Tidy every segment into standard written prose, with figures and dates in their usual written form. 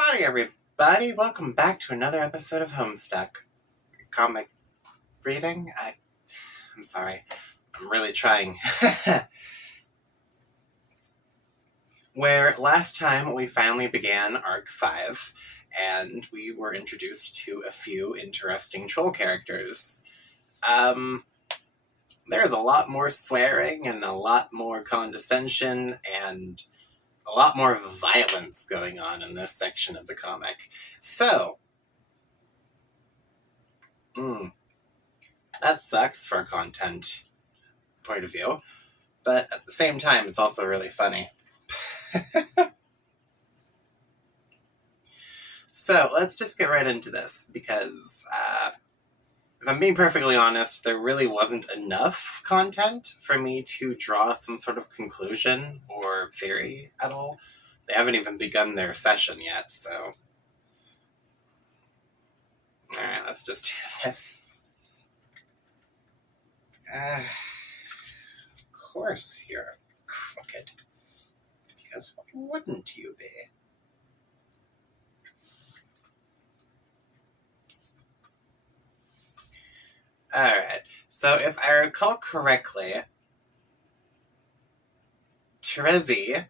Hi, everybody. Welcome back to another episode of Homestuck. Comic reading? I'm sorry. I'm really trying. Where last time we finally began Arc 5, and we were introduced to a few interesting troll characters. There's a lot more swearing and a lot more condescension and a lot more violence going on in this section of the comic. So, that sucks for content point of view, but at the same time, it's also really funny. So let's just get right into this, because if I'm being perfectly honest, there really wasn't enough content for me to draw some sort of conclusion or theory at all. They haven't even begun their session yet, so... Alright, let's just do this. Of course you're crooked. Because what wouldn't you be? Alright, so if I recall correctly, Terezi,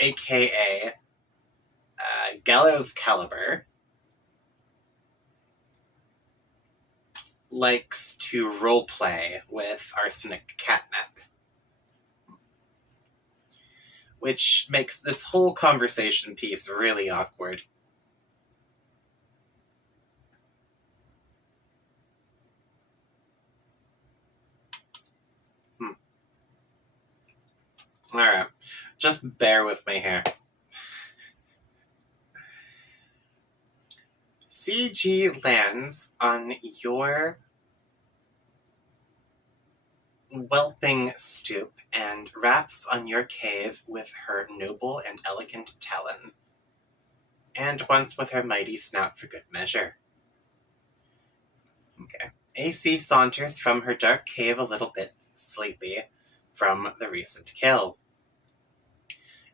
aka Gallows Caliber, likes to roleplay with Arsenic Catnip, which makes this whole conversation piece really awkward. Alright, just bear with me here. CG lands on your whelping stoop and raps on your cave with her noble and elegant talon, and once with her mighty snout for good measure. Okay. AC saunters from her dark cave a little bit sleepy from the recent kill.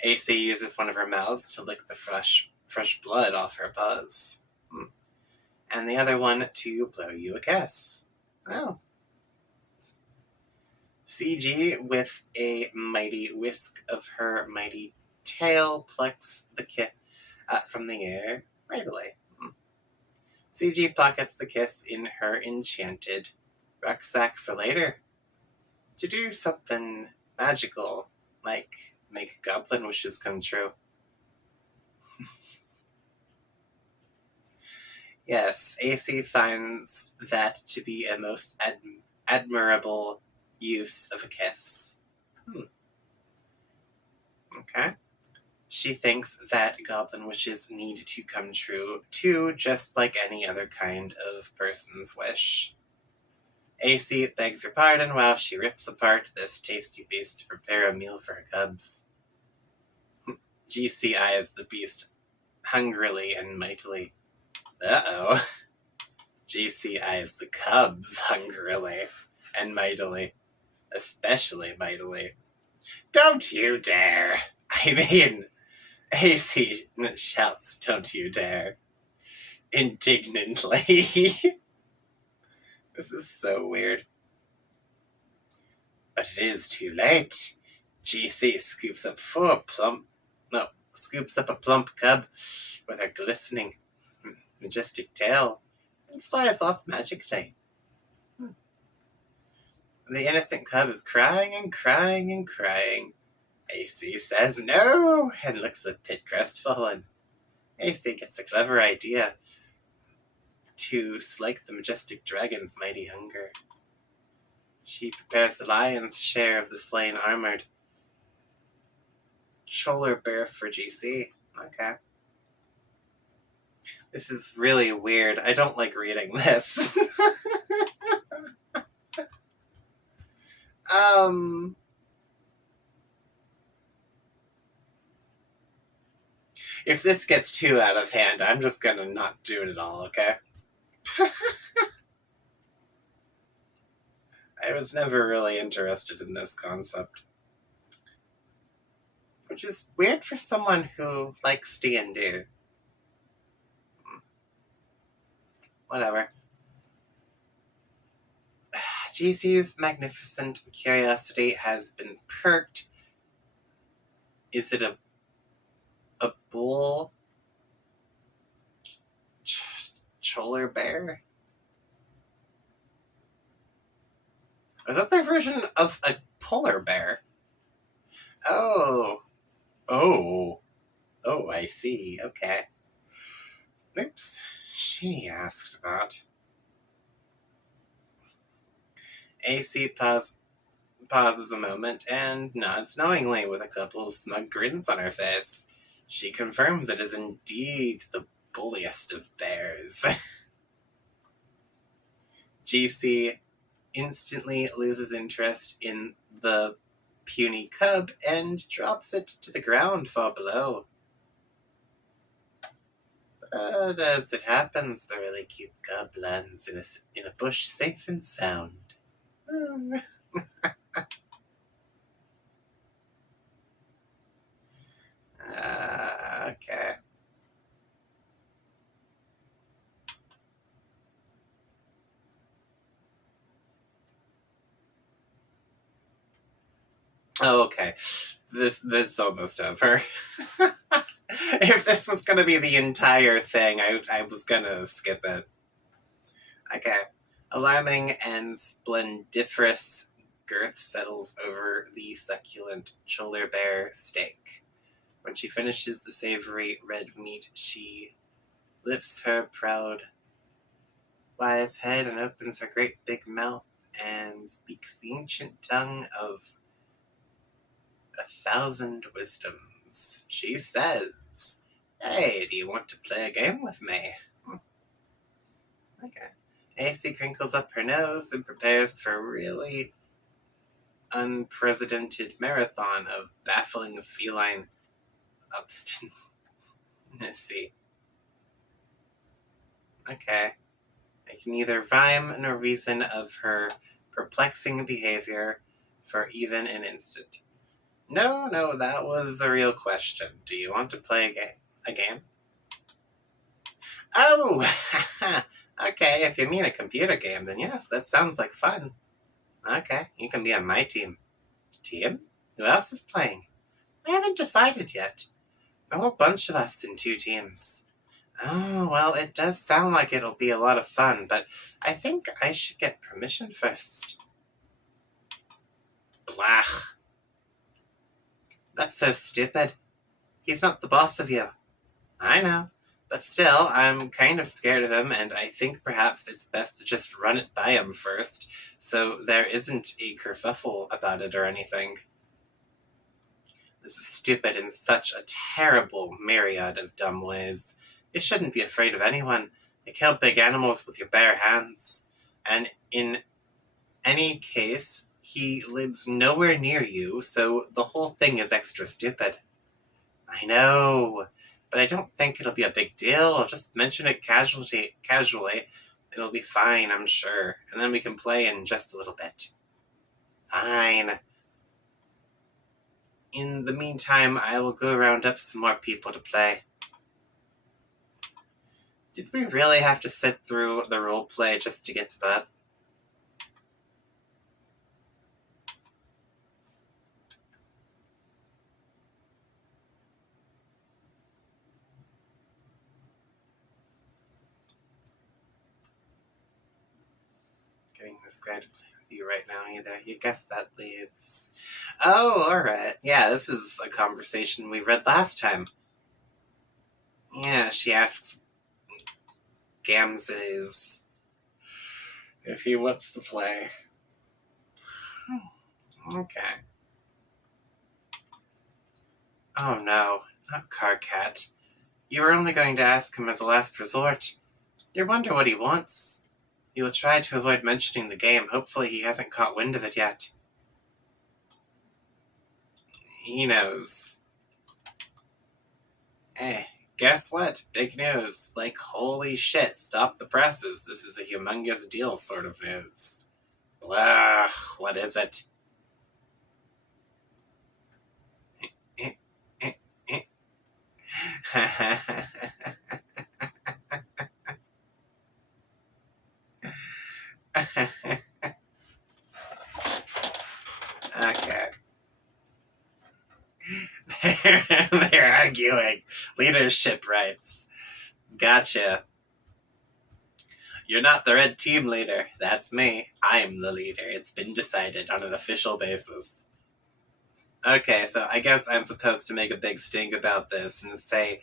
AC uses one of her mouths to lick the fresh blood off her paws. And the other one to blow you a kiss. Oh. CG, with a mighty whisk of her mighty tail, plucks the kiss from the air mightily. CG pockets the kiss in her enchanted rucksack for later, to do something magical, like make goblin wishes come true. Yes, AC finds that to be a most admirable use of a kiss. Okay. She thinks that goblin wishes need to come true too, just like any other kind of person's wish. AC begs her pardon while she rips apart this tasty beast to prepare a meal for her cubs. GC eyes the beast hungrily and mightily. Uh-oh. GC eyes the cubs hungrily and mightily. Especially mightily. Don't you dare! I mean, AC shouts, don't you dare. Indignantly. This is so weird. But it is too late. GC scoops up a plump cub with her glistening, majestic tail and flies off magically. The innocent cub is crying and crying and crying. AC says no and looks a bit crestfallen. AC gets a clever idea to slake the majestic dragon's mighty hunger. She prepares the lion's share of the slain armored shoulder bear for GC. Okay. This is really weird. I don't like reading this. If this gets too out of hand, I'm just gonna not do it at all, okay? I was never really interested in this concept. which is weird for someone who likes D&D. Whatever. GC's magnificent curiosity has been perked. Is it a bull? Cholar bear? Is that their version of a polar bear? Oh, I see. Okay. Oops. She asked that. AC pauses a moment and nods knowingly with a couple of smug grins on her face. She confirms it is indeed the bulliest of bears. GC instantly loses interest in the puny cub and drops it to the ground far below. But as it happens, the really cute cub lands in a bush safe and sound. Okay. Oh, okay. This almost over. If this was gonna be the entire thing, I was gonna skip it. Okay. Alarming and splendiferous girth settles over the succulent cholar bear steak. When she finishes the savory red meat, she lifts her proud, wise head and opens her great big mouth and speaks the ancient tongue of 1,000 wisdoms. She says, "Hey, do you want to play a game with me?" Okay. AC crinkles up her nose and prepares for a really unprecedented marathon of baffling feline obstinacy. Okay. I can neither rhyme nor reason of her perplexing behavior for even an instant. No, that was a real question. Do you want to play a game? Oh! Okay, if you mean a computer game, then yes, that sounds like fun. Okay, you can be on my team. Team? Who else is playing? I haven't decided yet. A whole bunch of us in 2 teams. Oh, well, it does sound like it'll be a lot of fun, but I think I should get permission first. Blah. That's so stupid. He's not the boss of you. I know. But still, I'm kind of scared of him, and I think perhaps it's best to just run it by him first, so there isn't a kerfuffle about it or anything. This is stupid in such a terrible myriad of dumb ways. You shouldn't be afraid of anyone. You kill big animals with your bare hands. And in any case, he lives nowhere near you, so the whole thing is extra stupid. I know, but I don't think it'll be a big deal. I'll just mention it casually. It'll be fine, I'm sure. And then we can play in just a little bit. Fine. In the meantime, I will go round up some more people to play. Did we really have to sit through the role play just to get to that? Getting this guy to play with you right now either. You guess that leads. Oh, alright. Yeah, this is a conversation we read last time. Yeah, she asks Gamses if he wants to play. Okay. Oh no, not Carcat. You were only going to ask him as a last resort. You wonder what he wants. He will try to avoid mentioning the game. Hopefully he hasn't caught wind of it yet. He knows. Hey, guess what? Big news. Like, holy shit, stop the presses. This is a humongous deal sort of news. Blah, what is it? Okay. They're arguing leadership rights. Gotcha. You're not the red team leader. That's me. I'm the leader. It's been decided on an official basis. Okay, so I guess I'm supposed to make a big stink about this and say,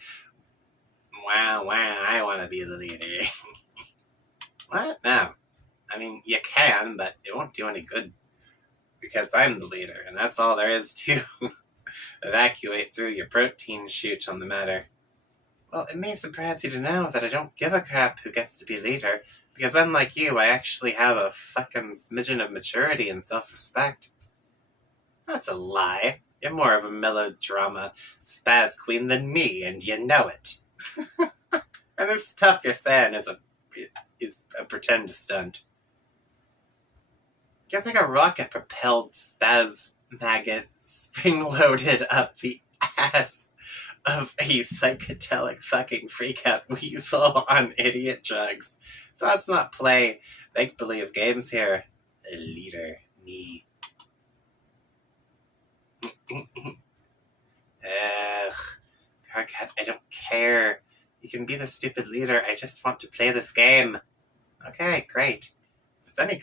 wow, I want to be the leader. What? No. I mean, you can, but it won't do any good. Because I'm the leader, and that's all there is to evacuate through your protein chute on the matter. Well, it may surprise you to know that I don't give a crap who gets to be leader, because unlike you, I actually have a fucking smidgen of maturity and self-respect. That's a lie. You're more of a melodrama spaz queen than me, and you know it. And this stuff you're saying is a pretend stunt. You're like a rocket-propelled spaz maggot spring-loaded up the ass of a psychedelic fucking freak-out weasel on idiot drugs. So let's not play make-believe games here. The leader, me. Ugh. Carcat, I don't care. You can be the stupid leader. I just want to play this game. Okay, great. If it's any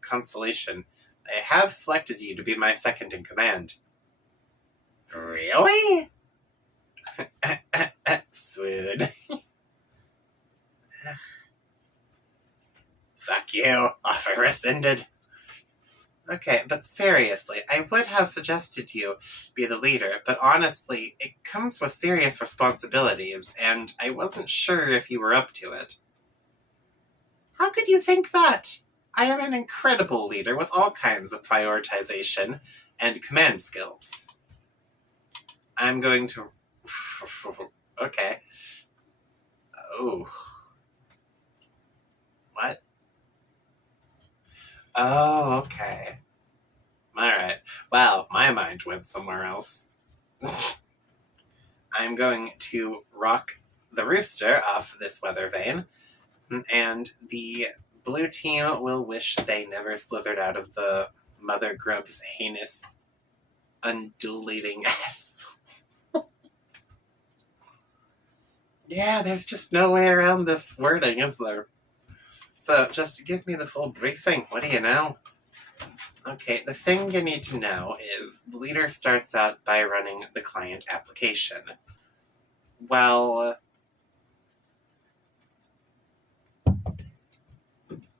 consolation, I have selected you to be my second in command. Really? Swoon. Fuck you. Offer rescinded. Okay, but seriously, I would have suggested you be the leader, but honestly, it comes with serious responsibilities, and I wasn't sure if you were up to it. How could you think that? I am an incredible leader with all kinds of prioritization and command skills. I'm going to... Okay. Oh. What? Oh, okay. Alright. Wow, my mind went somewhere else. I'm going to rock the rooster off this weather vane, and the blue team will wish they never slithered out of the Mother Grub's heinous, undulating ass. Yeah, there's just no way around this wording, is there? So just give me the full briefing. What do you know? Okay, the thing you need to know is the leader starts out by running the client application. Well,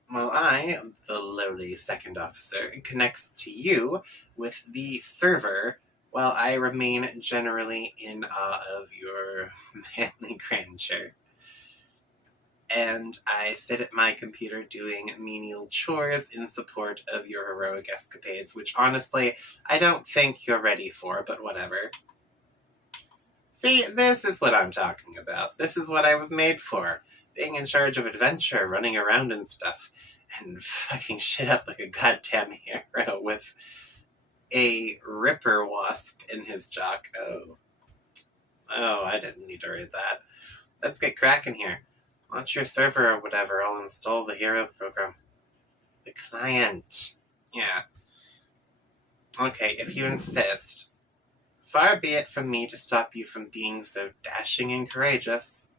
I, the lowly second officer, connects to you with the server while I remain generally in awe of your manly grandeur. And I sit at my computer doing menial chores in support of your heroic escapades, which honestly, I don't think you're ready for, but whatever. See, this is what I'm talking about. This is what I was made for. Being in charge of adventure, running around and stuff, and fucking shit up like a goddamn hero with a ripper wasp in his jock. Oh, I didn't need to read that. Let's get cracking here. Launch your server or whatever, I'll install the hero program. The client. Yeah. Okay, if you insist. Far be it from me to stop you from being so dashing and courageous.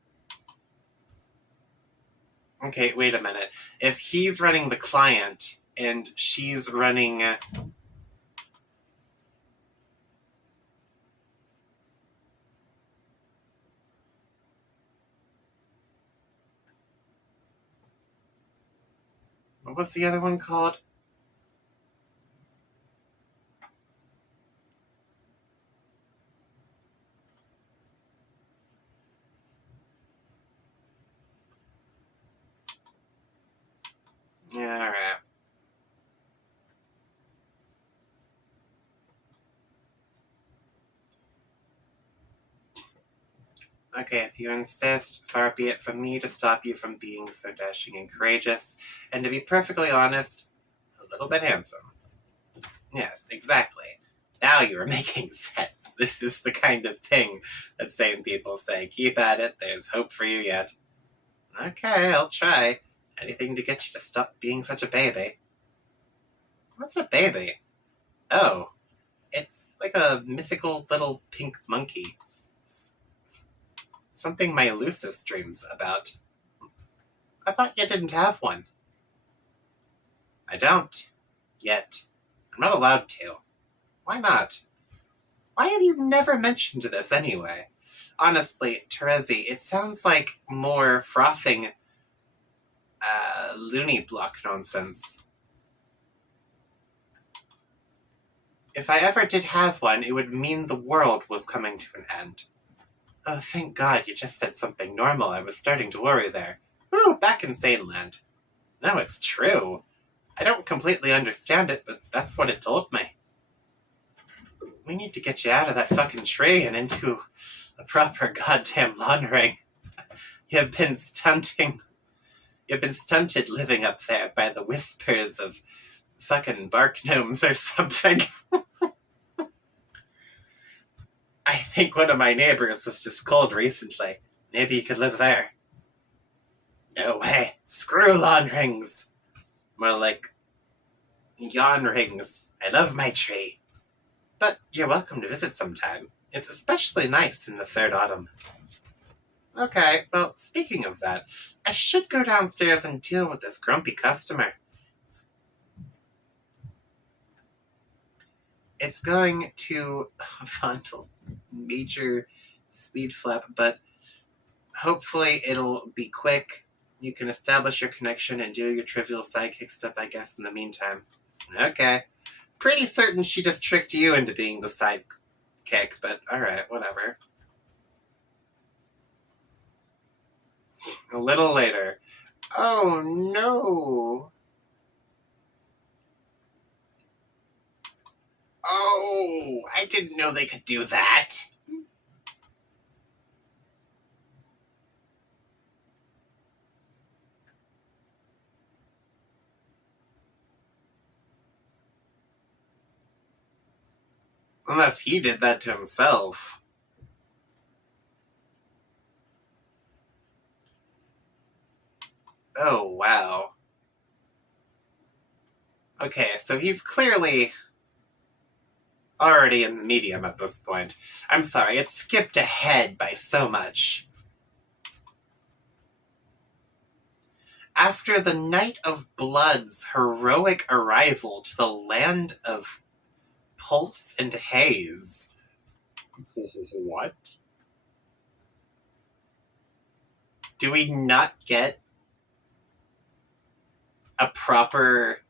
Okay, wait a minute. If he's running the client and she's running... What was the other one called? Yeah, alright. Okay, if you insist, far be it from me to stop you from being so dashing and courageous, and to be perfectly honest, a little bit handsome. Yes, exactly. Now you are making sense. This is the kind of thing that sane people say. Keep at it, there's hope for you yet. Okay, I'll try. Anything to get you to stop being such a baby. What's a baby? Oh, it's like a mythical little pink monkey. It's something my Lucis dreams about. I thought you didn't have one. I don't. Yet. I'm not allowed to. Why not? Why have you never mentioned this anyway? Honestly, Terezi, it sounds like more frothing, loony block nonsense. If I ever did have one, it would mean the world was coming to an end. Oh, thank God you just said something normal. I was starting to worry there. Woo, back in Sane Land. No, it's true. I don't completely understand it, but that's what it told me. We need to get you out of that fucking tree and into a proper goddamn lawn ring. You've been stunted living up there by the whispers of fucking bark gnomes or something. I think one of my neighbors was just cold recently. Maybe you could live there. No way. Screw lawn rings. More like yawn rings. I love my tree. But you're welcome to visit sometime. It's especially nice in the third autumn. Okay, well, speaking of that, I should go downstairs and deal with this grumpy customer. It's going to fondle major speed flap, but hopefully it'll be quick. You can establish your connection and do your trivial sidekick stuff, I guess, in the meantime. Okay. Pretty certain she just tricked you into being the sidekick, but alright, whatever. A little later. Oh no! Oh, I didn't know they could do that. Unless he did that to himself. Oh, wow. Okay, so he's clearly already in the medium at this point. I'm sorry, it skipped ahead by so much. After the Night of Blood's heroic arrival to the land of Pulse and Haze. What? Do we not get a proper...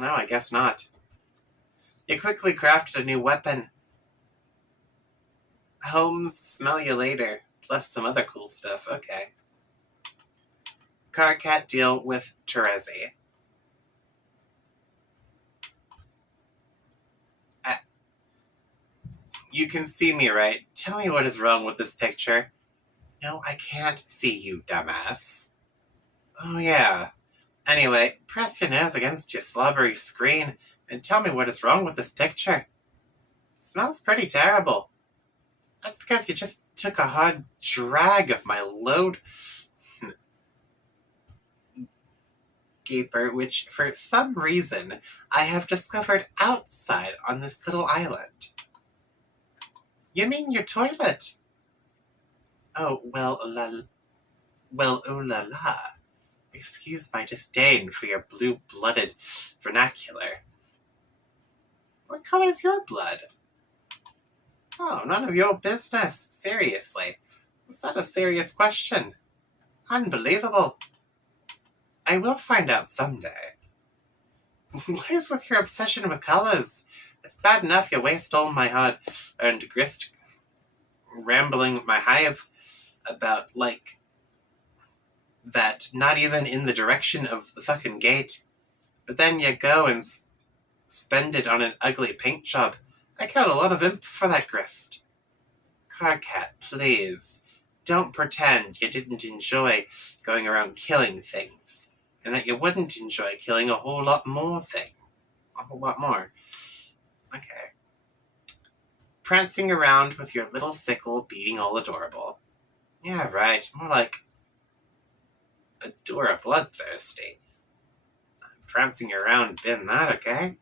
No, I guess not. You quickly crafted a new weapon. Homes smell you later, plus some other cool stuff. Okay. Carcat deal with Terezi. You can see me, right? Tell me what is wrong with this picture. No, I can't see you, dumbass. Oh, yeah. Anyway, press your nose against your slobbery screen and tell me what is wrong with this picture. It smells pretty terrible. That's because you just took a hard drag of my load gaper, which for some reason I have discovered outside on this little island. You mean your toilet? Oh, well, oh la la. Excuse my disdain for your blue-blooded vernacular. What color's your blood? Oh, none of your business. Seriously. Was that a serious question? Unbelievable. I will find out someday. What is with your obsession with colors? It's bad enough you waste all my hard-earned grist rambling my hive about, like, that not even in the direction of the fucking gate. But then you go and spend it on an ugly paint job. I killed a lot of imps for that grist. Carcat, please. Don't pretend you didn't enjoy going around killing things, and that you wouldn't enjoy killing a whole lot more things. A whole lot more. Okay. Prancing around with your little sickle being all adorable. Yeah, right. More like Adora Bloodthirsty. prancing around bin that, okay?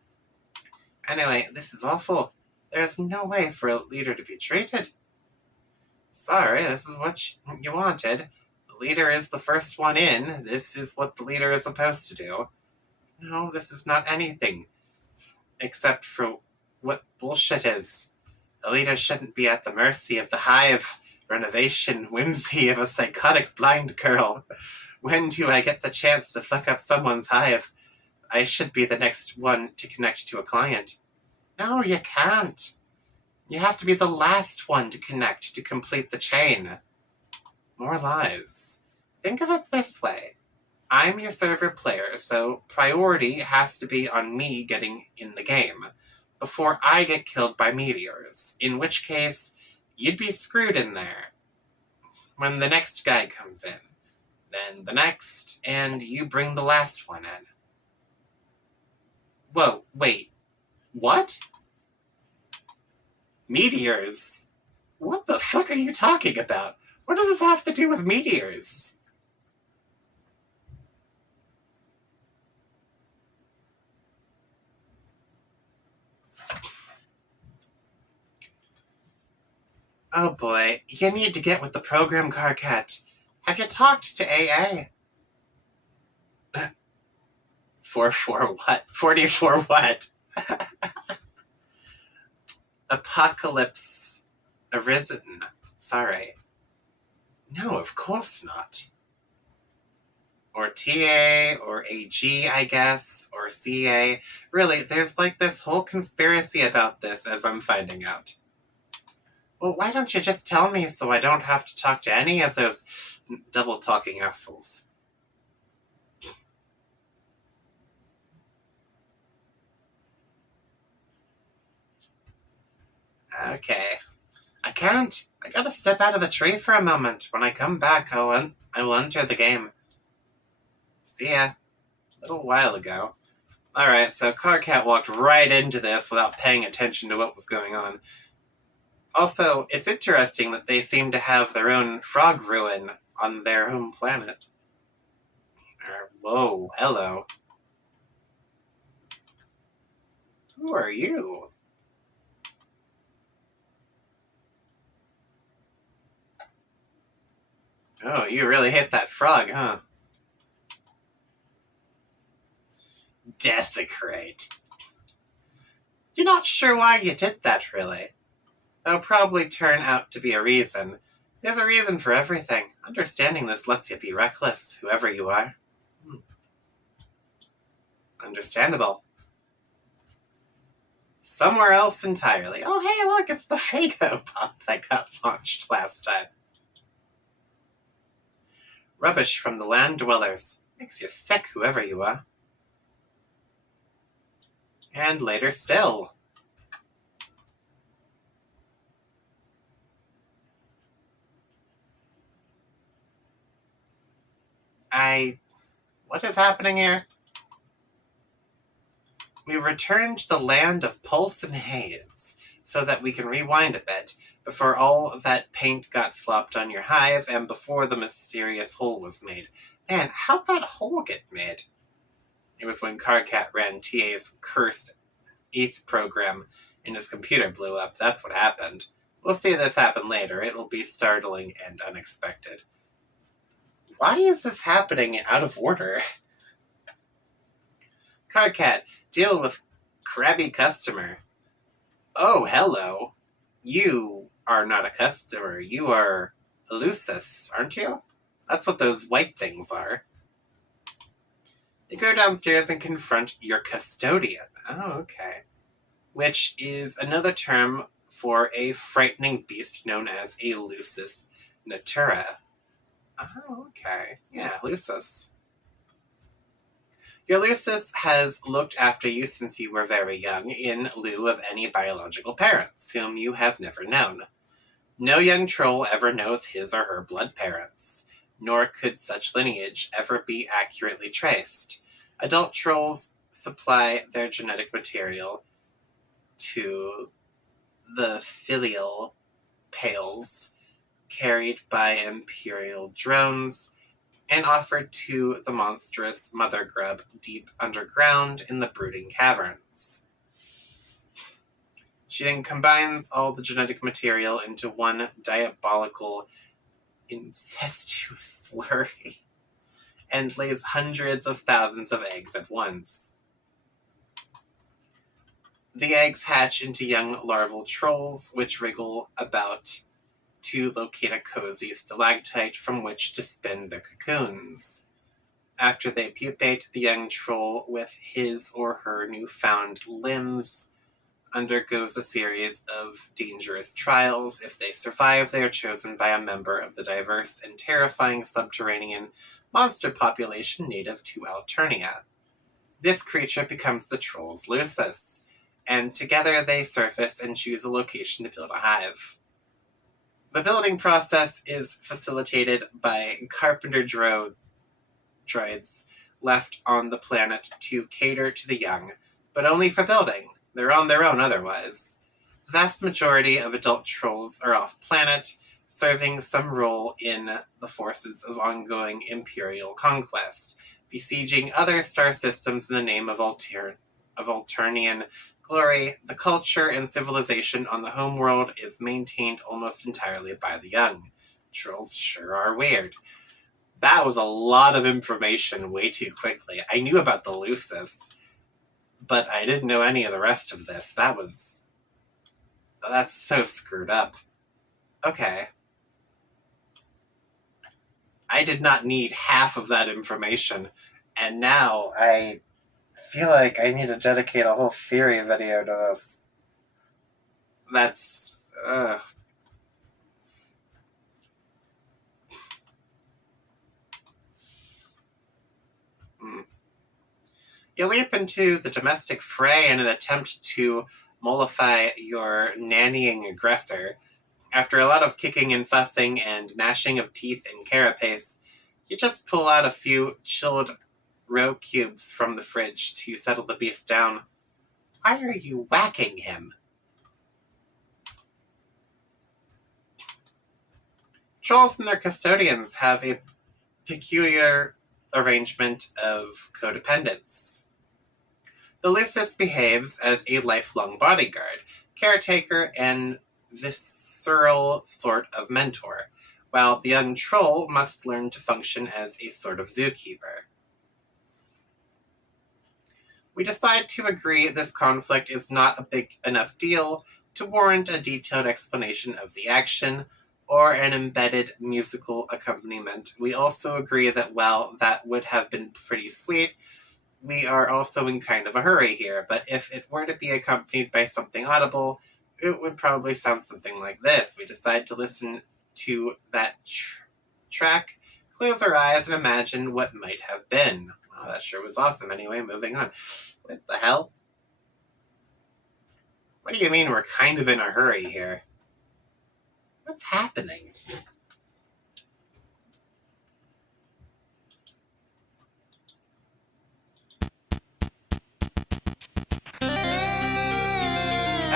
Anyway, this is awful. There's no way for a leader to be treated. Sorry, this is what you wanted. The leader is the first one in. This is what the leader is supposed to do. No, this is not anything. Except for what bullshit is. A leader shouldn't be at the mercy of the hive renovation whimsy of a psychotic blind girl. When do I get the chance to fuck up someone's hive? I should be the next one to connect to a client. No, you can't. You have to be the last one to connect to complete the chain. More lies. Think of it this way. I'm your server player, so priority has to be on me getting in the game before I get killed by meteors, in which case you'd be screwed in there. When the next guy comes in, then the next, and you bring the last one in. Whoa, wait, what? Meteors? What the fuck are you talking about? What does this have to do with meteors? Oh boy, you need to get with the program, Carcat. Have you talked to AA? For what? 44 what? Apocalypse arisen. Sorry. No, of course not. Or TA, or AG, I guess, or CA. Really, there's like this whole conspiracy about this, as I'm finding out. Well, why don't you just tell me so I don't have to talk to any of those double-talking assholes? Okay. I can't. I gotta step out of the tree for a moment. When I come back, I will enter the game. See ya. A little while ago. Alright, so Carcat walked right into this without paying attention to what was going on. Also, it's interesting that they seem to have their own frog ruin on their home planet. Whoa, hello. Who are you? Oh, you really hit that frog, huh? Desecrate. You're not sure why you did that, really. That'll probably turn out to be a reason. There's a reason for everything. Understanding this lets you be reckless, whoever you are. Understandable. Somewhere else entirely. Oh, hey, look, it's the Fago pop that got launched last time. Rubbish from the land dwellers. Makes you sick, whoever you are. And later still. What is happening here? We returned to the land of pulse and haze, so that we can rewind a bit, before all that paint got slopped on your hive, and before the mysterious hole was made. Man, how'd that hole get made? It was when Carcat ran TA's cursed 8th program, and his computer blew up. That's what happened. We'll see this happen later. It'll be startling and unexpected. Why is this happening out of order? Carcat, deal with crabby customer. Oh, hello. You are not a customer. You are Elusus, aren't you? That's what those white things are. You go downstairs and confront your custodian. Oh, okay. Which is another term for a frightening beast known as a Lusus natura. Oh, okay. Yeah, Lusus. Your Lusus has looked after you since you were very young, in lieu of any biological parents, whom you have never known. No young troll ever knows his or her blood parents, nor could such lineage ever be accurately traced. Adult trolls supply their genetic material to the filial pails carried by Imperial drones and offered to the monstrous mother grub deep underground in the brooding caverns. She then combines all the genetic material into one diabolical, incestuous slurry and lays hundreds of thousands of eggs at once. The eggs hatch into young larval trolls, which wriggle about to locate a cozy stalactite from which to spin their cocoons. After they pupate, the young troll, with his or her newfound limbs, undergoes a series of dangerous trials. If they survive, they are chosen by a member of the diverse and terrifying subterranean monster population native to Alternia. This creature becomes the troll's Lucis, and together they surface and choose a location to build a hive. The building process is facilitated by carpenter droids left on the planet to cater to the young, but only for building. They're on their own otherwise. The vast majority of adult trolls are off-planet, serving some role in the forces of ongoing Imperial conquest, besieging other star systems in the name of Alternian glory. The culture and civilization on the homeworld is maintained almost entirely by the young. Trolls sure are weird. That was a lot of information way too quickly. I knew about the Lucis, but I didn't know any of the rest of this. That's so screwed up. Okay. I did not need half of that information, and now I feel like I need to dedicate a whole theory video to this. That's... You leap into the domestic fray in an attempt to mollify your nannying aggressor. After a lot of kicking and fussing and gnashing of teeth and carapace, you just pull out a few chilled roe cubes from the fridge to settle the beast down. Why are you whacking him? Trolls and their custodians have a peculiar arrangement of codependence. The Lucis behaves as a lifelong bodyguard, caretaker, and visceral sort of mentor, while the young troll must learn to function as a sort of zookeeper. We decide to agree this conflict is not a big enough deal to warrant a detailed explanation of the action or an embedded musical accompaniment. We also agree that, well, that would have been pretty sweet. We are also in kind of a hurry here, but if it were to be accompanied by something audible, it would probably sound something like this. We decide to listen to that track, close our eyes, and imagine what might have been. Wow, that sure was awesome. Anyway, moving on. What the hell? What do you mean we're kind of in a hurry here? What's happening?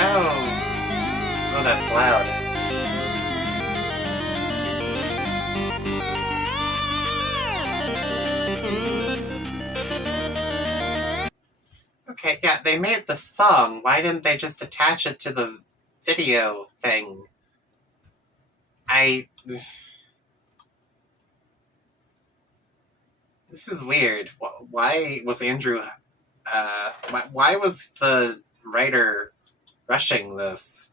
Oh, that's loud. Okay, yeah, they made the song. Why didn't they just attach it to the video thing? This is weird. Why was Andrew... why was the writer rushing this?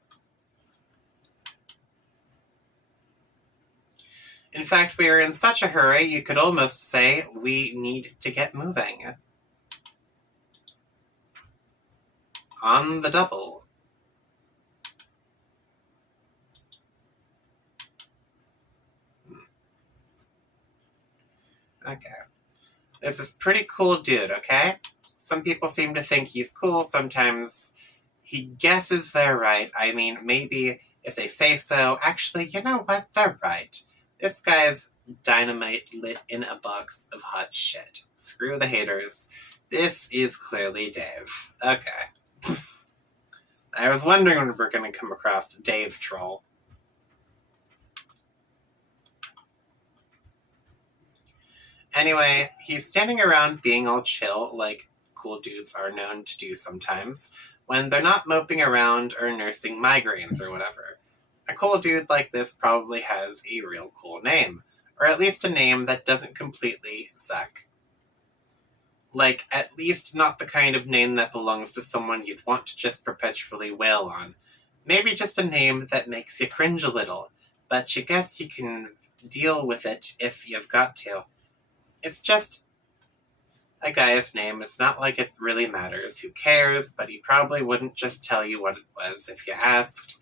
In fact, we are in such a hurry, you could almost say we need to get moving. On the double. Okay. This is pretty cool dude, okay? Some people seem to think he's cool. Sometimes he guesses they're right. I mean, maybe if they say so. Actually, you know what? They're right. This guy's dynamite lit in a box of hot shit. Screw the haters. This is clearly Dave. Okay. I was wondering when we're going to come across Dave Troll. Anyway, he's standing around being all chill, like cool dudes are known to do sometimes, when they're not moping around or nursing migraines or whatever. A cool dude like this probably has a real cool name, or at least a name that doesn't completely suck. Like, at least not the kind of name that belongs to someone you'd want to just perpetually wail on. Maybe just a name that makes you cringe a little, but you guess you can deal with it if you've got to. It's just a guy's name. It's not like it really matters. Who cares? But he probably wouldn't just tell you what it was if you asked.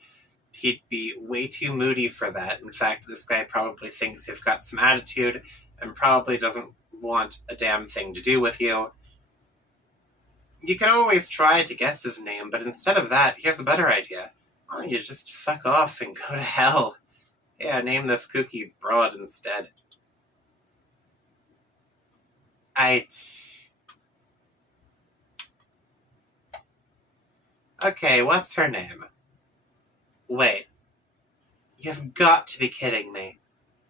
He'd be way too moody for that. In fact, this guy probably thinks you've got some attitude and probably doesn't want a damn thing to do with you. You can always try to guess his name, but instead of that, here's a better idea. Why don't you just fuck off and go to hell? Yeah, name this kooky broad instead. Okay, what's her name? Wait. You've got to be kidding me.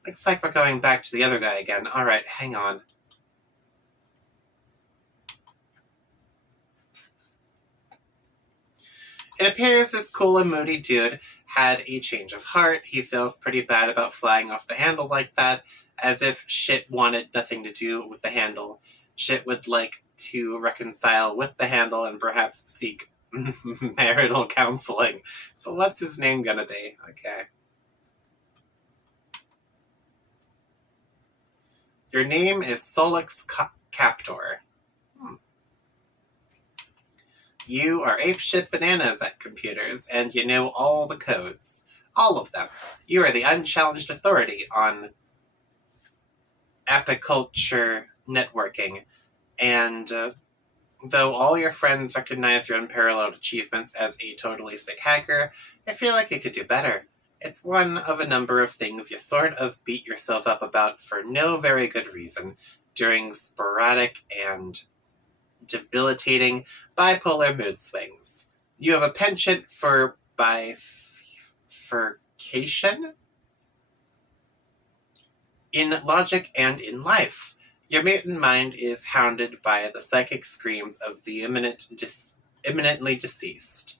Looks like we're going back to the other guy again. Alright, hang on. It appears this cool and moody dude had a change of heart. He feels pretty bad about flying off the handle like that, as if shit wanted nothing to do with the handle. Shit would like to reconcile with the handle and perhaps seek marital counseling. So what's his name gonna be? Okay. Your name is Solix Captor. You are apeshit bananas at computers, and you know all the codes. All of them. You are the unchallenged authority on apiculture networking, and though all your friends recognize your unparalleled achievements as a totally sick hacker, I feel like you could do better. It's one of a number of things you sort of beat yourself up about for no very good reason during sporadic and debilitating bipolar mood swings. You have a penchant for bifurcation in logic and in life. Your mutant mind is hounded by the psychic screams of the imminently deceased.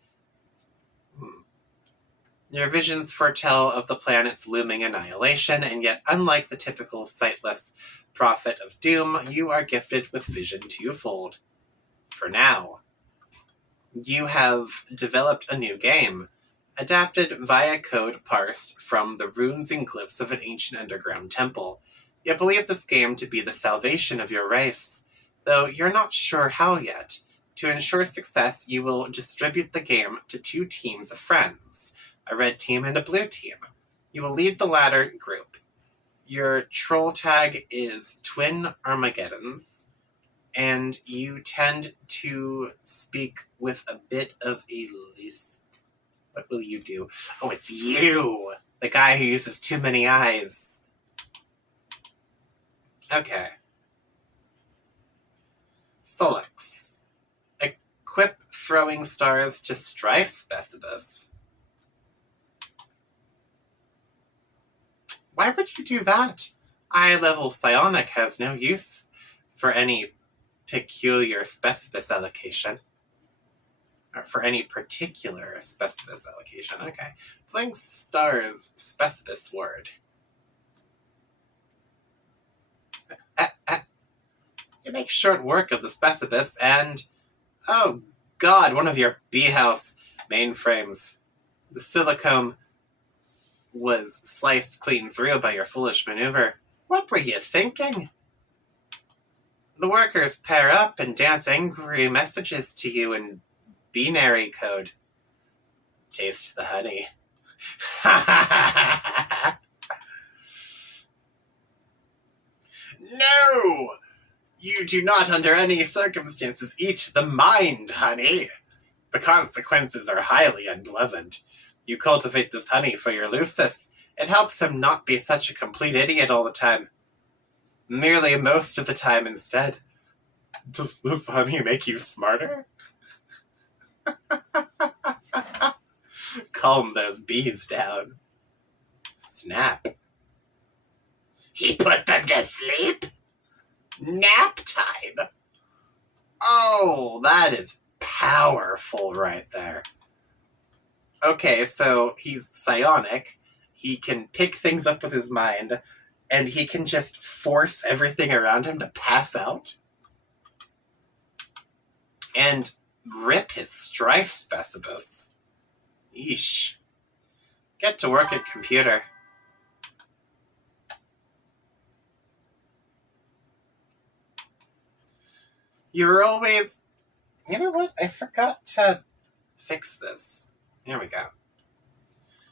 Your visions foretell of the planet's looming annihilation, and yet, unlike the typical sightless prophet of doom, you are gifted with vision twofold. For now. You have developed a new game, adapted via code parsed from the runes and glyphs of an ancient underground temple. You believe this game to be the salvation of your race, though you're not sure how yet. To ensure success, you will distribute the game to 2 teams of friends, a red team and a blue team. You will lead the latter group. Your troll tag is Twin Armageddons, and you tend to speak with a bit of a lisp. What will you do? Oh, it's you! The guy who uses too many eyes. Okay. Solix. Equip throwing stars to Strife Specibus. Why would you do that? Eye-level psionic has no use for any peculiar Specibus allocation. Or for any particular Specibus allocation. Okay. Fling stars Specibus word. You make short work of the Specibus and... Oh, God, one of your B-house mainframes. The silicone was sliced clean through by your foolish maneuver. What were you thinking? The workers pair up and dance angry messages to you in binary code. Taste the honey. No! You do not under any circumstances eat the mind, honey. The consequences are highly unpleasant. You cultivate this honey for your Lucis. It helps him not be such a complete idiot all the time. Merely most of the time instead. Does this honey make you smarter? Calm those bees down. Snap. He put them to sleep? Nap time? Oh, that is powerful right there. Okay, so he's psionic. He can pick things up with his mind, and he can just force everything around him to pass out. And rip his strife specibus. Yeesh. Get to work at computer. You're always... You know what? I forgot to fix this. Here we go.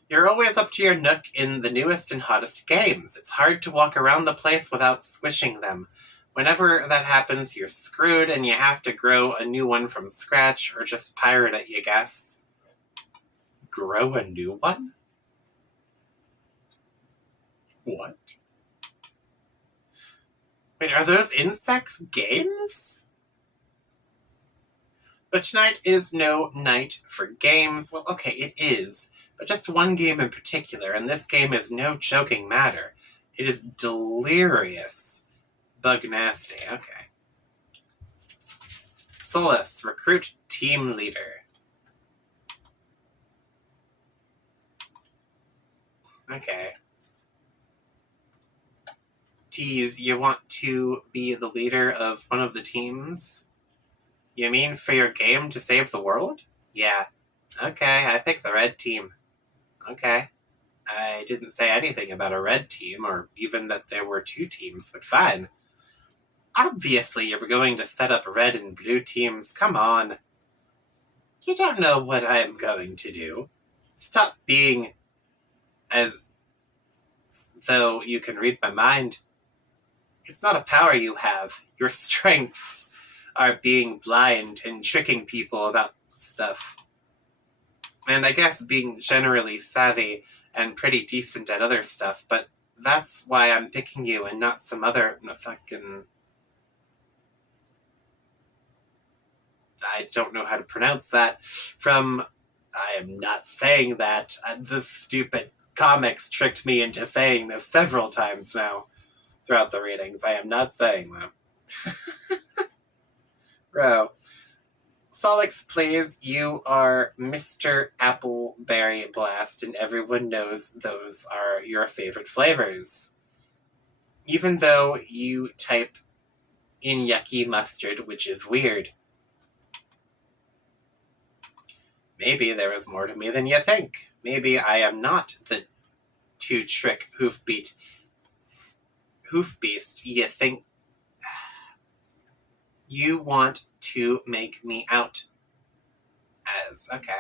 You're always up to your nook in the newest and hottest games. It's hard to walk around the place without squishing them. Whenever that happens, you're screwed and you have to grow a new one from scratch or just pirate it, you guess. Grow a new one? What? Wait, are those insects games? But tonight is no night for games. Well, okay, it is. But just one game in particular, and this game is no joking matter. It is delirious. Bug nasty, okay. Solus, recruit team leader. Okay. Tease, you want to be the leader of one of the teams? You mean for your game to save the world? Yeah. Okay, I picked the red team. Okay. I didn't say anything about a red team, or even that there were two teams, but fine. Obviously, you're going to set up red and blue teams. Come on. You don't know what I'm going to do. Stop being as though you can read my mind. It's not a power you have. Your strengths are being blind and tricking people about stuff. And I guess being generally savvy and pretty decent at other stuff, but that's why I'm picking you and not some other fucking... I don't know how to pronounce that. I am not saying that. The stupid comics tricked me into saying this several times now throughout the readings. I am not saying that. Bro. Solix, please, you are Mr. Appleberry Blast, and everyone knows those are your favorite flavors. Even though you type in yucky mustard, which is weird. Maybe there is more to me than you think. Maybe I am not the two-trick hoofbeast you think. You want to make me out as. Okay.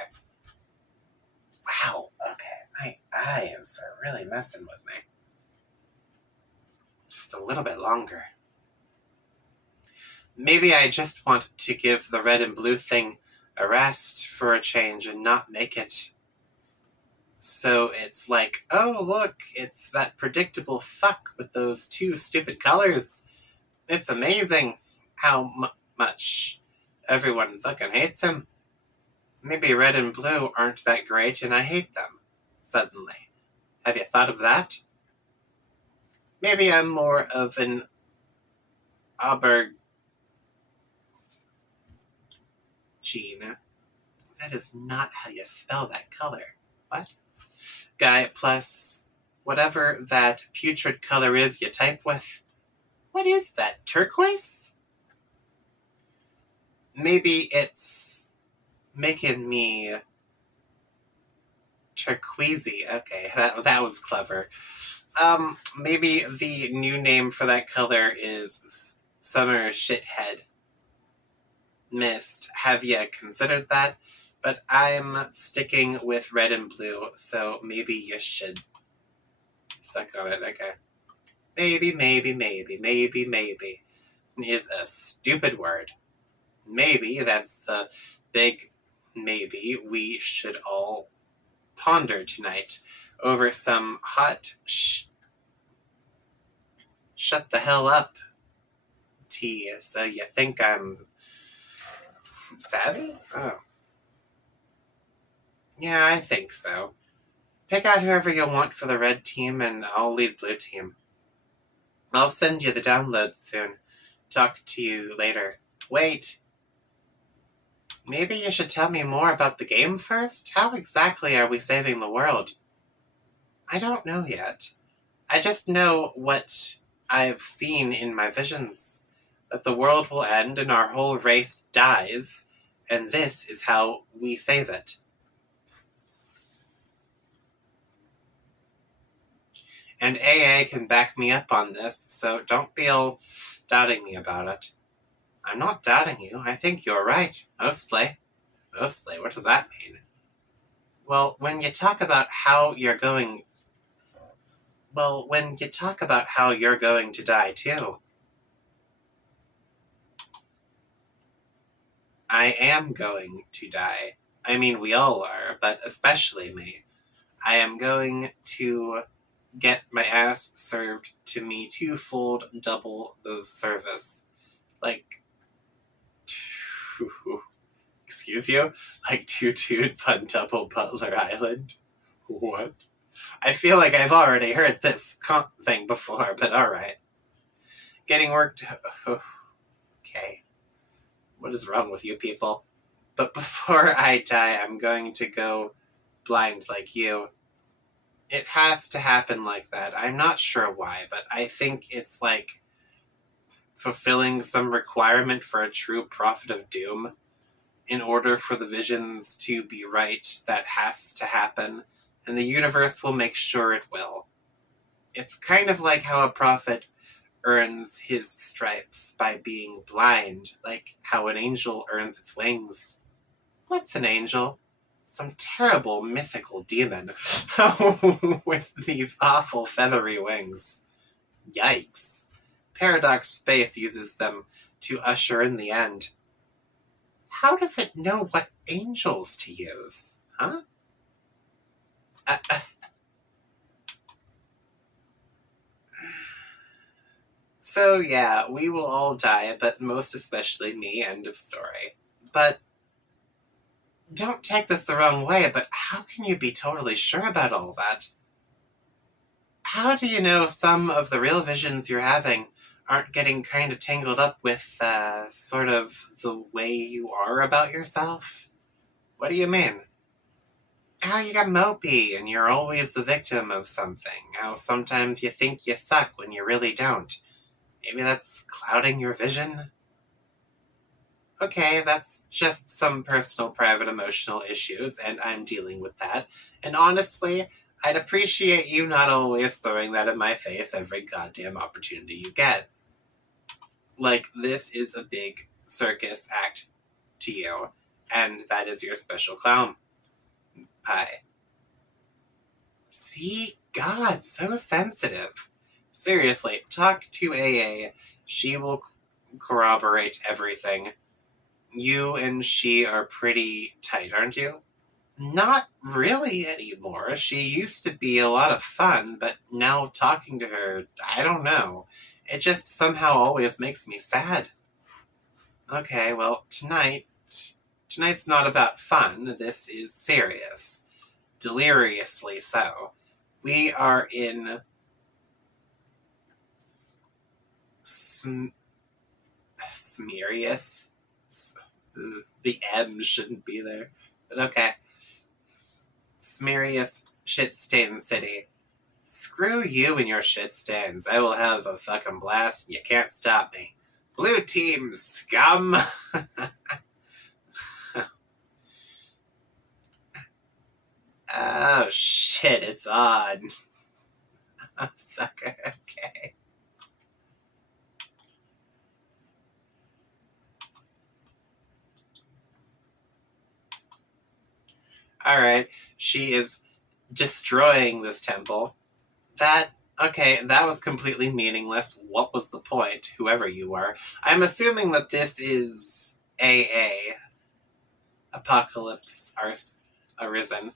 Wow, okay. My eyes are really messing with me. Just a little bit longer. Maybe I just want to give the red and blue thing a rest for a change and not make it so it's like, oh, look, it's that predictable fuck with those two stupid colors. It's amazing how much everyone fucking hates him. Maybe red and blue aren't that great and I hate them, suddenly. Have you thought of that? Maybe I'm more of an aubergine. That is not how you spell that color. What? Guy plus whatever that putrid color is you type with. What is that, turquoise? Maybe it's making me turquoisey. Okay, that was clever. Maybe the new name for that color is Summer Shithead Mist. Have you considered that? But I'm sticking with red and blue, so maybe you should suck on it. Okay. Maybe is a stupid word. Maybe that's the big maybe we should all ponder tonight over some hot shut the hell up tea. So you think I'm savvy? Oh. Yeah, I think so. Pick out whoever you want for the red team and I'll lead blue team. I'll send you the download soon. Talk to you later. Wait! Maybe you should tell me more about the game first? How exactly are we saving the world? I don't know yet. I just know what I've seen in my visions. That the world will end and our whole race dies, and this is how we save it. And AA can back me up on this, so don't be all doubting me about it. I'm not doubting you. I think you're right. Mostly. Mostly? What does that mean? Well, when you talk about how you're going to die too. I am going to die. I mean, we all are, but especially me. I am going to get my ass served to me twofold double the service. Like, excuse you? Like 2 dudes on Double Butler Island? What? I feel like I've already heard this thing before, but alright. Getting worked... Okay. What is wrong with you people? But before I die, I'm going to go blind like you. It has to happen like that. I'm not sure why, but I think it's like fulfilling some requirement for a true prophet of doom. In order for the visions to be right, that has to happen, and the universe will make sure it will. It's kind of like how a prophet earns his stripes by being blind, like how an angel earns its wings. What's an angel? Some terrible mythical demon with these awful feathery wings. Yikes. Paradox Space uses them to usher in the end. How does it know what angels to use? Huh? So yeah, we will all die, but most especially me, end of story. But don't take this the wrong way, but how can you be totally sure about all that? How do you know some of the real visions you're having aren't getting kind of tangled up with, sort of the way you are about yourself? What do you mean? How you got mopey and you're always the victim of something. How sometimes you think you suck when you really don't. Maybe that's clouding your vision? Okay, that's just some personal, private, emotional issues, and I'm dealing with that. And honestly, I'd appreciate you not always throwing that in my face every goddamn opportunity you get. Like, this is a big circus act to you, and that is your special clown pie. See? God, so sensitive. Seriously, talk to AA. She will corroborate everything. You and she are pretty tight, aren't you? Not really anymore. She used to be a lot of fun, but now talking to her, I don't know. It just somehow always makes me sad. Okay, well, tonight's not about fun. This is serious. Deliriously so. We are in Smerious. The M shouldn't be there. But okay. Smerious Shitstain City. Screw you and your shit stains. I will have a fucking blast and you can't stop me. Blue team scum! Oh shit, it's on. Sucker, okay. Alright, she is destroying this temple. That was completely meaningless. What was the point, whoever you are? I'm assuming that this is AA. Apocalypse Arisen.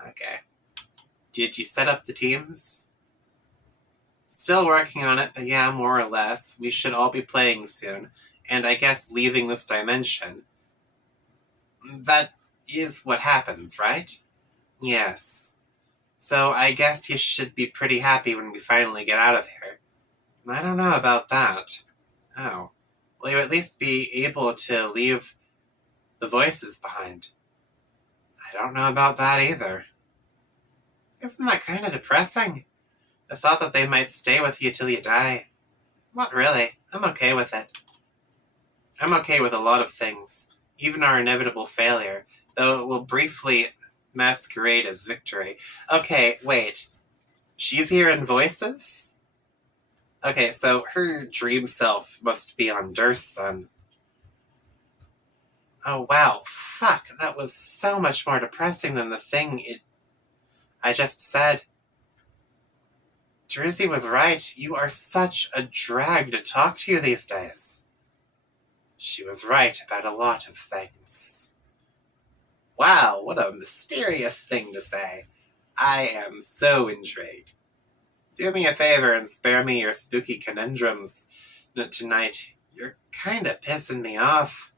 Okay. Did you set up the teams? Still working on it, but yeah, more or less. We should all be playing soon. And I guess leaving this dimension. That is what happens, right? Yes. So I guess you should be pretty happy when we finally get out of here. I don't know about that. Oh. Will you at least be able to leave the voices behind? I don't know about that either. Isn't that kind of depressing? The thought that they might stay with you till you die. Not really. I'm okay with it. I'm okay with a lot of things, even our inevitable failure, though it will briefly masquerade as victory. Okay, wait. She's here in voices? Okay, so her dream self must be on Durst then. Oh wow, fuck, that was so much more depressing than the thing I just said. Drizzy was right, you are such a drag to talk to you these days. She was right about a lot of things. Wow, what a mysterious thing to say. I am so intrigued. Do me a favor and spare me your spooky conundrums tonight. You're kinda pissing me off.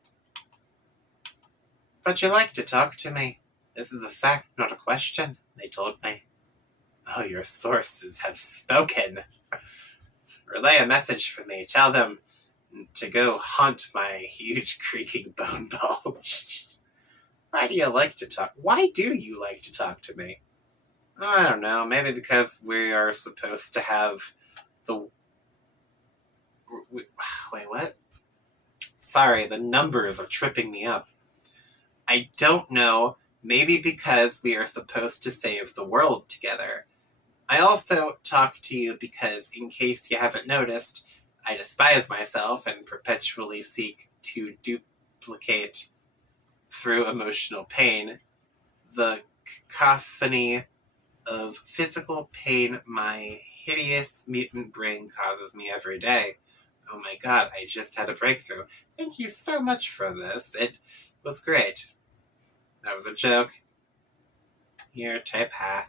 But you like to talk to me. This is a fact, not a question, they told me. Oh, your sources have spoken. Relay a message for me. Tell them to go haunt my huge creaking bone bulge. Why do you like to talk? Why do you like to talk to me? I don't know. Maybe because we are supposed to have the... Wait, what? Sorry, the numbers are tripping me up. I don't know. Maybe because we are supposed to save the world together. I also talk to you because, in case you haven't noticed, I despise myself and perpetually seek to duplicate, through emotional pain, the cacophony of physical pain my hideous mutant brain causes me every day. Oh my god, I just had a breakthrough. Thank you so much for this. It was great. That was a joke. Here, type ha.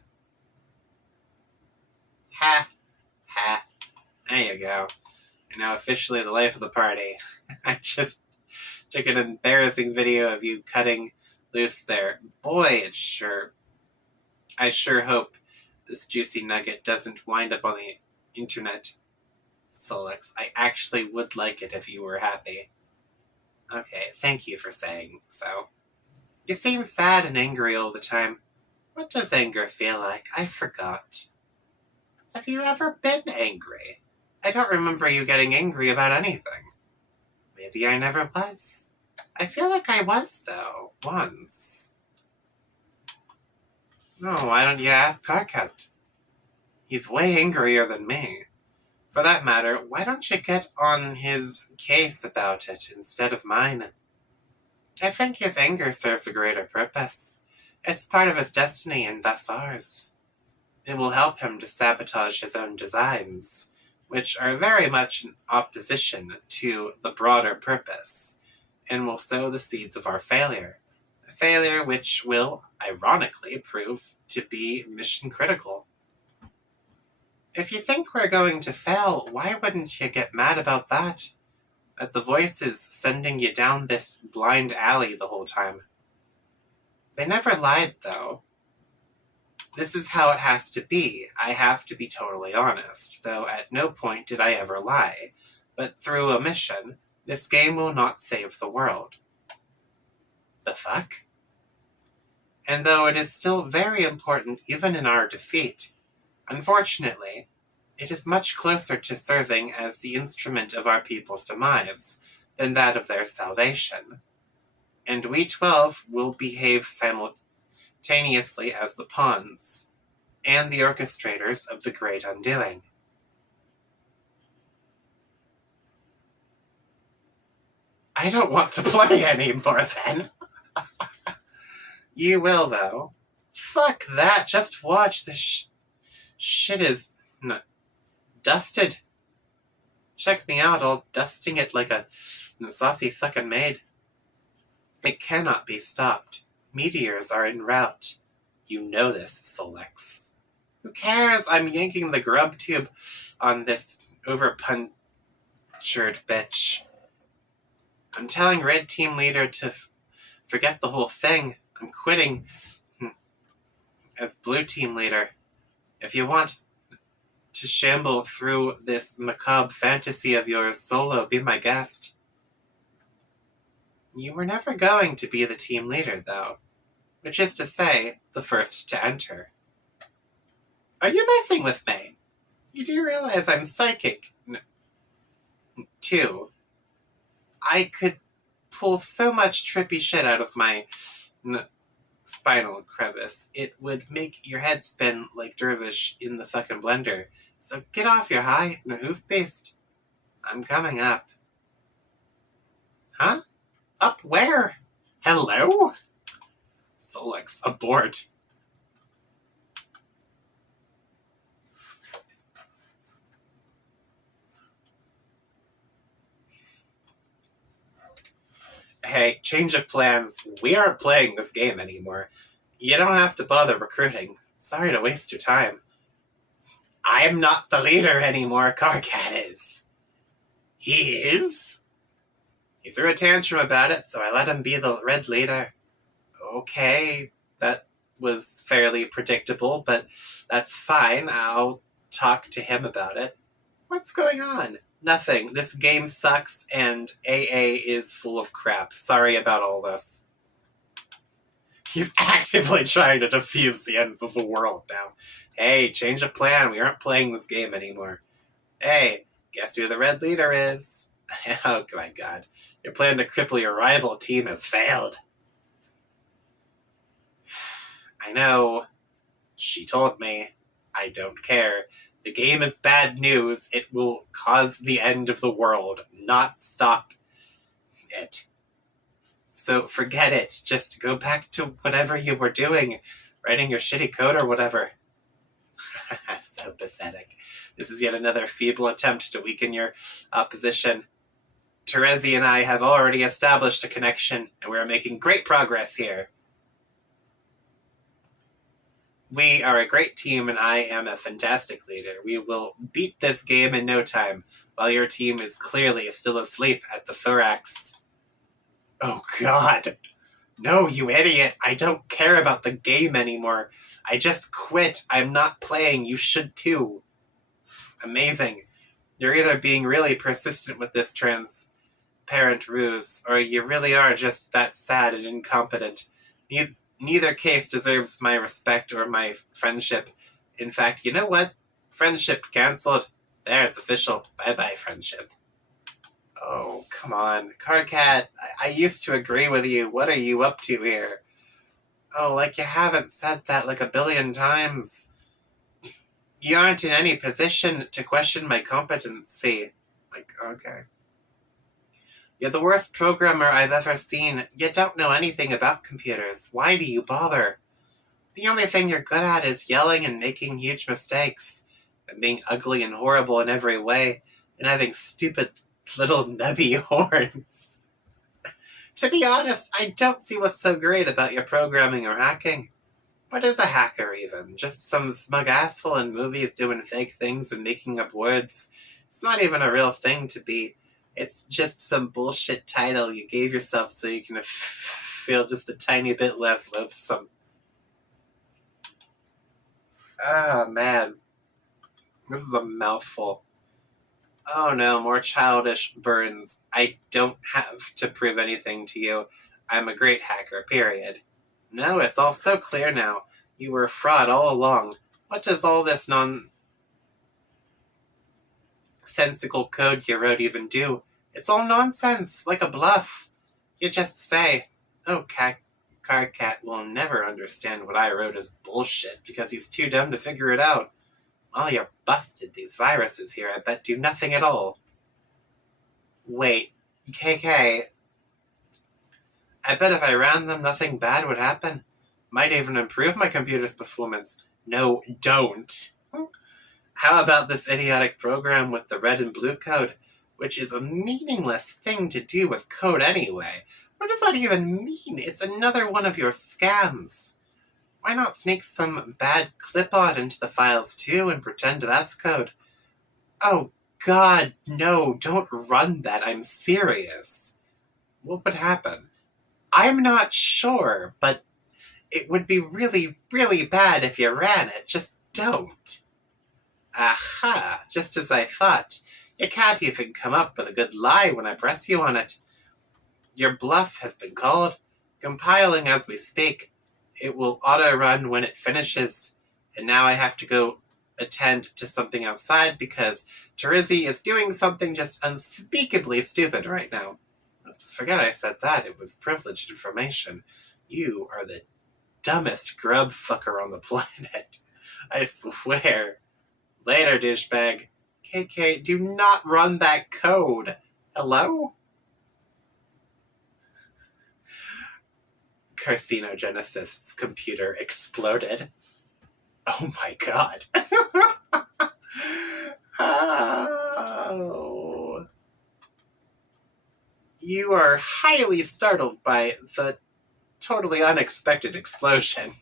Ha. Ha. There you go. You're now officially the life of the party. I just took an embarrassing video of you cutting loose there. Boy, I sure hope this juicy nugget doesn't wind up on the internet. Solix, I actually would like it if you were happy. Okay, thank you for saying so. You seem sad and angry all the time. What does anger feel like? I forgot. Have you ever been angry? I don't remember you getting angry about anything. Maybe I never was. I feel like I was, though, once. No, why don't you ask Karkat? He's way angrier than me. For that matter, why don't you get on his case about it instead of mine? I think his anger serves a greater purpose. It's part of his destiny and thus ours. It will help him to sabotage his own designs, which are very much in opposition to the broader purpose, and will sow the seeds of our failure. A failure which will, ironically, prove to be mission critical. If you think we're going to fail, why wouldn't you get mad about that? That the voice is sending you down this blind alley the whole time. They never lied, though. This is how it has to be. I have to be totally honest, though at no point did I ever lie. But through omission, this game will not save the world. The fuck? And though it is still very important even in our defeat, unfortunately, it is much closer to serving as the instrument of our people's demise than that of their salvation. And we 12 will behave simultaneously as the pawns and the orchestrators of the great undoing. I don't want to play anymore then. You will, though. Fuck that, just watch. This shit is dusted. Check me out, all dusting it like a saucy fucking maid. It cannot be stopped. Meteors are en route. You know this, Solex. Who cares? I'm yanking the grub tube on this overpunctured bitch. I'm telling Red Team Leader to forget the whole thing. I'm quitting as Blue Team Leader. If you want to shamble through this macabre fantasy of yours solo, be my guest. You were never going to be the team leader, though, which is to say, the first to enter. Are you messing with me? You do realize I'm psychic, too. I could pull so much trippy shit out of my spinal crevice. It would make your head spin like Dervish in the fucking blender. So get off your high hoof beast. I'm coming up. Huh? Up where? Hello? Solix, abort. Hey, change of plans. We aren't playing this game anymore. You don't have to bother recruiting. Sorry to waste your time. I'm not the leader anymore, Carcat is. He is? He threw a tantrum about it, so I let him be the red leader. Okay, that was fairly predictable, but that's fine. I'll talk to him about it. What's going on? Nothing. This game sucks, and AA is full of crap. Sorry about all this. He's actively trying to defuse the end of the world now. Hey, change of plan. We aren't playing this game anymore. Hey, guess who the red leader is? Oh my god. Your plan to cripple your rival team has failed. I know. She told me. I don't care. The game is bad news. It will cause the end of the world, not stop it. So forget it. Just go back to whatever you were doing, writing your shitty code or whatever. So pathetic. This is yet another feeble attempt to weaken your opposition. Terezi and I have already established a connection, and we are making great progress here. We are a great team, and I am a fantastic leader. We will beat this game in no time, while your team is clearly still asleep at the thorax. Oh god. No, you idiot. I don't care about the game anymore. I just quit. I'm not playing. You should too. Amazing. You're either being really persistent with this transparent ruse, or you really are just that sad and incompetent. Neither case deserves my respect or my friendship. In fact, you know what? Friendship cancelled. There, it's official. Bye-bye, friendship. Oh, come on. Carcat, I used to agree with you. What are you up to here? Oh, like you haven't said that like a billion times. You aren't in any position to question my competency. Like, okay. You're the worst programmer I've ever seen. You don't know anything about computers. Why do you bother? The only thing you're good at is yelling and making huge mistakes, and being ugly and horrible in every way, and having stupid little nubby horns. To be honest, I don't see what's so great about your programming or hacking. What is a hacker even? Just some smug asshole in movies doing fake things and making up words. It's not even a real thing to be. It's just some bullshit title you gave yourself so you can feel just a tiny bit less loathsome. Ah, man. This is a mouthful. Oh no, more childish burns. I don't have to prove anything to you. I'm a great hacker, period. No, it's all so clear now. You were a fraud all along. What does all this nonsensical code you wrote even do? It's all nonsense, like a bluff. You just say, oh, Carcat will never understand what I wrote is bullshit because he's too dumb to figure it out. Well, you're busted. These viruses here, I bet, do nothing at all. Wait, KK, I bet if I ran them, nothing bad would happen. Might even improve my computer's performance. No, don't. How about this idiotic program with the red and blue code, which is a meaningless thing to do with code anyway? What does that even mean? It's another one of your scams. Why not sneak some bad clip-art into the files too and pretend that's code? Oh god, no, don't run that, I'm serious. What would happen? I'm not sure, but it would be really, really bad if you ran it. Just don't. Aha, just as I thought. You can't even come up with a good lie when I press you on it. Your bluff has been called. Compiling as we speak. It will auto-run when it finishes. And now I have to go attend to something outside because Terizzi is doing something just unspeakably stupid right now. Oops, forget I said that. It was privileged information. You are the dumbest grub fucker on the planet. I swear. Later, douchebag. KK, do not run that code. Hello? Carcinogenicist's computer exploded. Oh my god. Oh. You are highly startled by the totally unexpected explosion.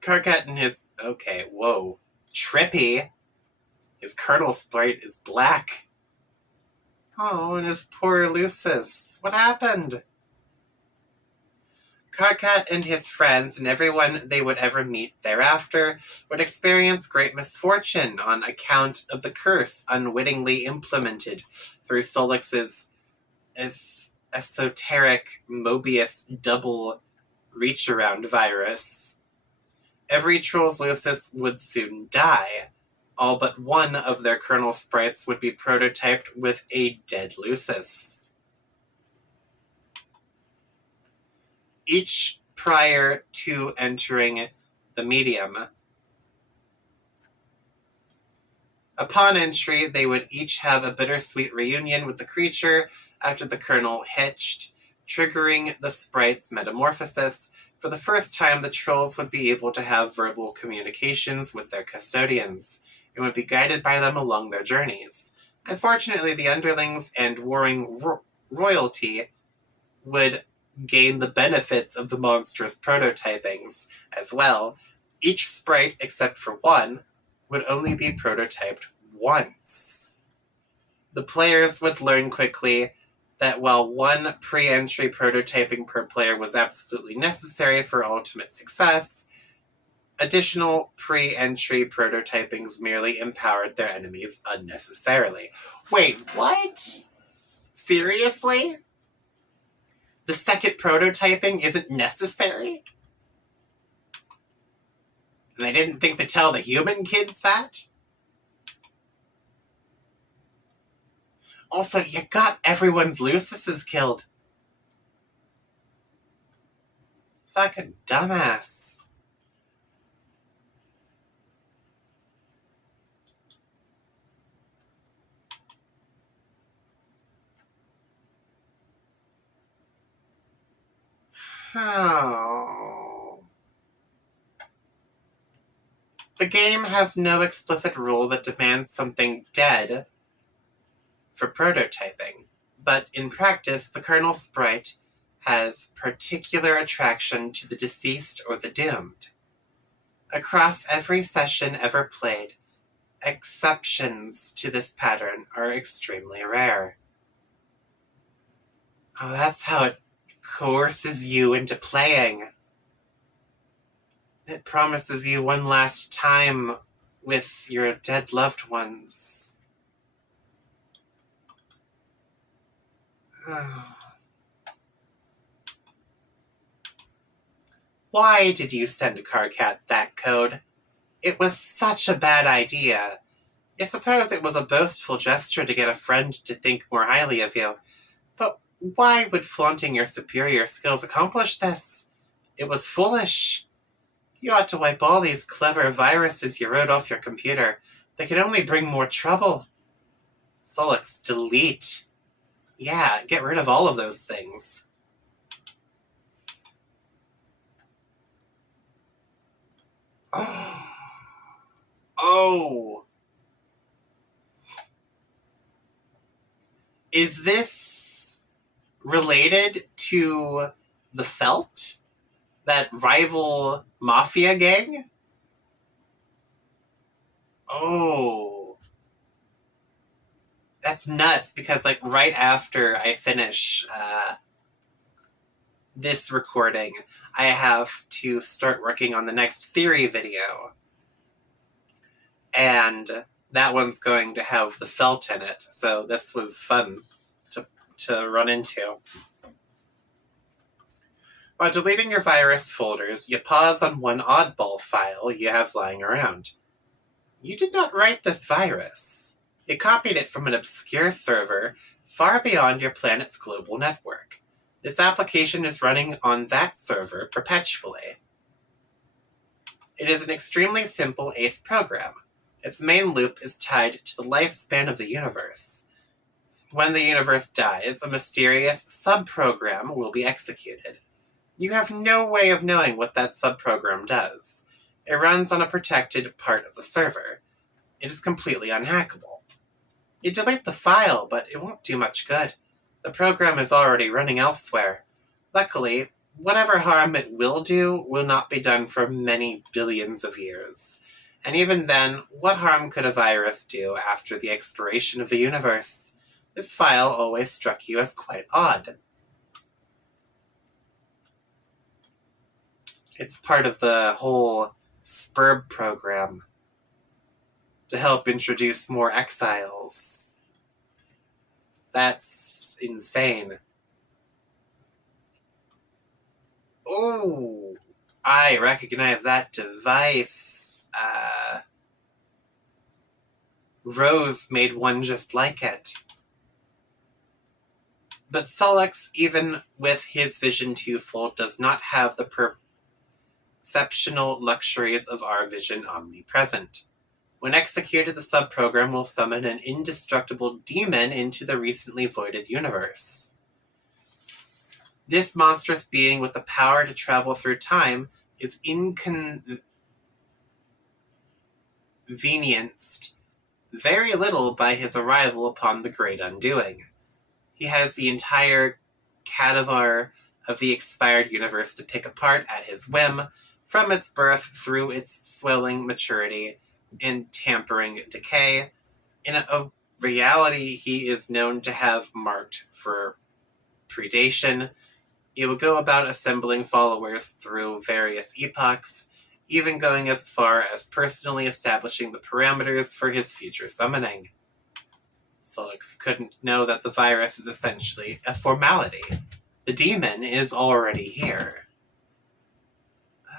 Karkat and his... Okay, whoa. Trippy. His kernel sprite is black. Oh, and his poor Lucis. What happened? Karkat and his friends and everyone they would ever meet thereafter would experience great misfortune on account of the curse unwittingly implemented through Solix's esoteric Mobius double reach-around virus. Every Troll's Lucis would soon die. All but one of their kernel sprites would be prototyped with a dead Lucis. Each prior to entering the medium. Upon entry, they would each have a bittersweet reunion with the creature after the kernel hitched, triggering the sprite's metamorphosis. For the first time, the trolls would be able to have verbal communications with their custodians and would be guided by them along their journeys. Unfortunately, the underlings and warring royalty would gain the benefits of the monstrous prototypings as well. Each sprite, except for one, would only be prototyped once. The players would learn quickly that while one pre-entry prototyping per player was absolutely necessary for ultimate success, additional pre-entry prototypings merely empowered their enemies unnecessarily. Wait, what? Seriously? The second prototyping isn't necessary? And they didn't think to tell the human kids that? Also, you got everyone's Lucises killed. Fucking dumbass. Oh. The game has no explicit rule that demands something dead for prototyping, but in practice, the kernel sprite has particular attraction to the deceased or the doomed. Across every session ever played, exceptions to this pattern are extremely rare. Oh, that's how it coerces you into playing. It promises you one last time with your dead loved ones. Oh. Why did you send Karkat that code? It was such a bad idea. I suppose it was a boastful gesture to get a friend to think more highly of you. But why would flaunting your superior skills accomplish this? It was foolish. You ought to wipe all these clever viruses you wrote off your computer. They could only bring more trouble. Solix, delete. Yeah, get rid of all of those things. Oh. Is this related to the Felt? That rival mafia gang? Oh. That's nuts, because, like, right after I finish this recording, I have to start working on the next theory video. And that one's going to have the felt in it, so this was fun to run into. While deleting your virus folders, you pause on one oddball file you have lying around. You did not write this virus. You copied it from an obscure server far beyond your planet's global network. This application is running on that server perpetually. It is an extremely simple 8th program. Its main loop is tied to the lifespan of the universe. When the universe dies, a mysterious subprogram will be executed. You have no way of knowing what that subprogram does. It runs on a protected part of the server. It is completely unhackable. You delete the file, but it won't do much good. The program is already running elsewhere. Luckily, whatever harm it will do will not be done for many billions of years. And even then, what harm could a virus do after the expiration of the universe? This file always struck you as quite odd. It's part of the whole SPURB program to help introduce more exiles. That's insane. Oh, I recognize that device. Rose made one just like it. But Solix, even with his vision twofold, does not have the perceptional luxuries of our vision omnipresent. When executed, the subprogram will summon an indestructible demon into the recently voided universe. This monstrous being with the power to travel through time is inconvenienced very little by his arrival upon the Great Undoing. He has the entire cadaver of the expired universe to pick apart at his whim, from its birth through its swelling maturity and tampering decay. In a reality he is known to have marked for predation, he will go about assembling followers through various epochs, even going as far as personally establishing the parameters for his future summoning. Solix couldn't know that the virus is essentially a formality. The demon is already here.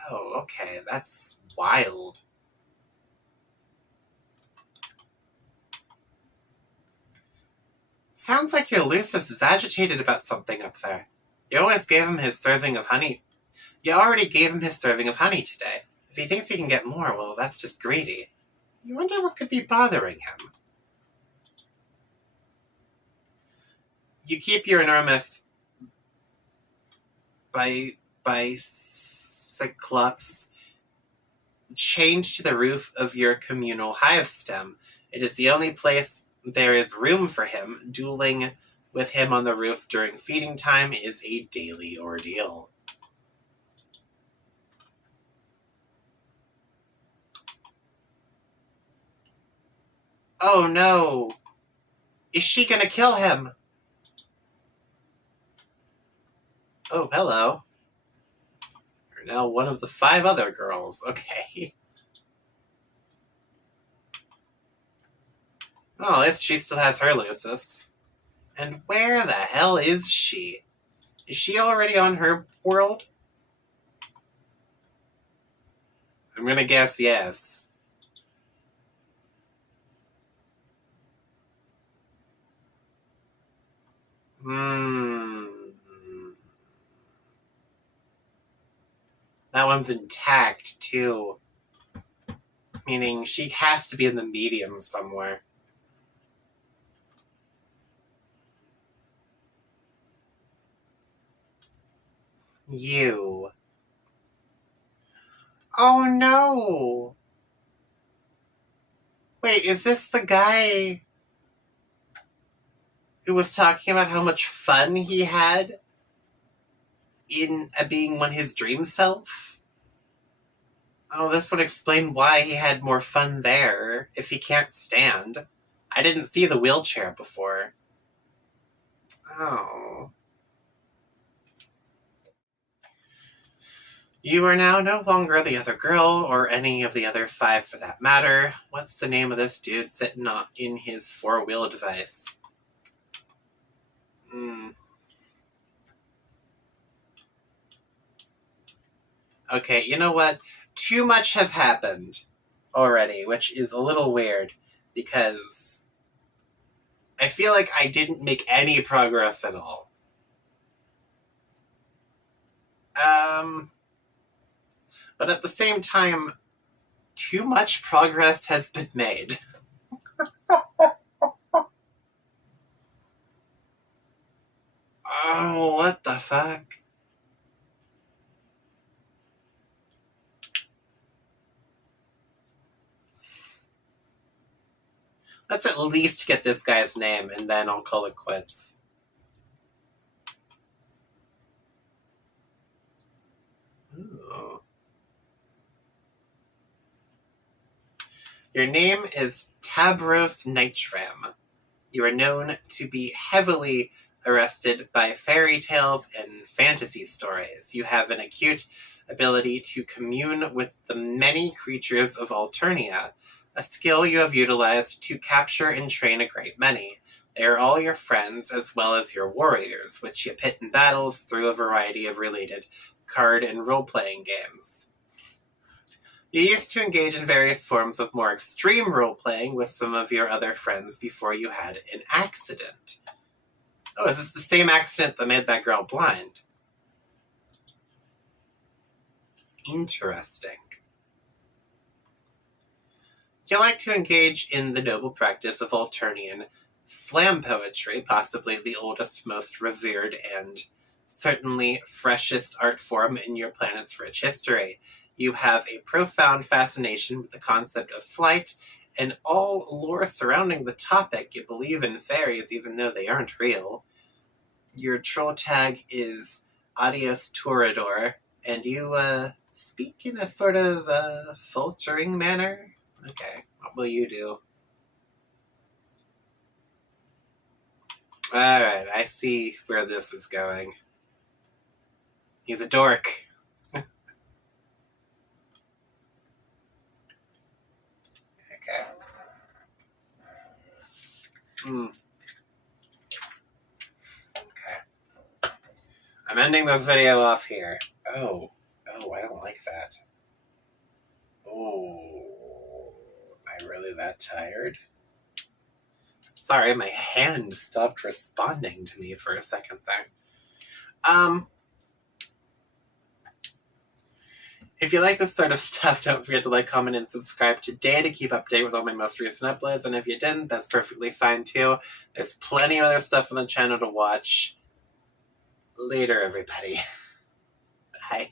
Oh, okay, that's wild. Sounds like your Lucis is agitated about something up there. You always gave him his serving of honey. You already gave him his serving of honey today. If he thinks he can get more, well, that's just greedy. You wonder what could be bothering him. You keep your enormous bicyclops chained to the roof of your communal hive stem. It is the only place there is room for him. Dueling with him on the roof during feeding time is a daily ordeal. Oh no! Is she gonna kill him? Oh, hello. You're now one of the 5 other girls. Okay. Oh, at least she still has her Lucis. And where the hell is she? Is she already on her world? I'm gonna guess yes. That one's intact, too. Meaning she has to be in the medium somewhere. You. Oh no! Wait, is this the guy who was talking about how much fun he had in being his dream self? Oh, this would explain why he had more fun there, if he can't stand. I didn't see the wheelchair before. Oh. You are now no longer the other girl, or any of the other 5 for that matter. What's the name of this dude sitting in his 4-wheel device? Okay, you know what? Too much has happened already, which is a little weird, because I feel like I didn't make any progress at all. But at the same time, too much progress has been made. Oh, what the fuck? Let's at least get this guy's name, and then I'll call it quits. Ooh. Your name is Tabros Nitram. You are known to be heavily arrested by fairy tales and fantasy stories. You have an acute ability to commune with the many creatures of Alternia, a skill you have utilized to capture and train a great many. They are all your friends as well as your warriors, which you pit in battles through a variety of related card and role-playing games. You used to engage in various forms of more extreme role-playing with some of your other friends before you had an accident. Oh, is this the same accident that made that girl blind? Interesting. You like to engage in the noble practice of Alternian slam poetry, possibly the oldest, most revered, and certainly freshest art form in your planet's rich history. You have a profound fascination with the concept of flight and all lore surrounding the topic. You believe in fairies even though they aren't real. Your troll tag is Adios Torador, and you speak in a sort of faltering manner. Okay, what will you do? Alright, I see where this is going. He's a dork. Okay. Okay. I'm ending this video off here. Oh, I don't like that. Oh, am I really that tired? Sorry, my hand stopped responding to me for a second there. If you like this sort of stuff, don't forget to like, comment, and subscribe today to keep updated with all my most recent uploads. And if you didn't, that's perfectly fine too. There's plenty of other stuff on the channel to watch. Later, everybody. Bye.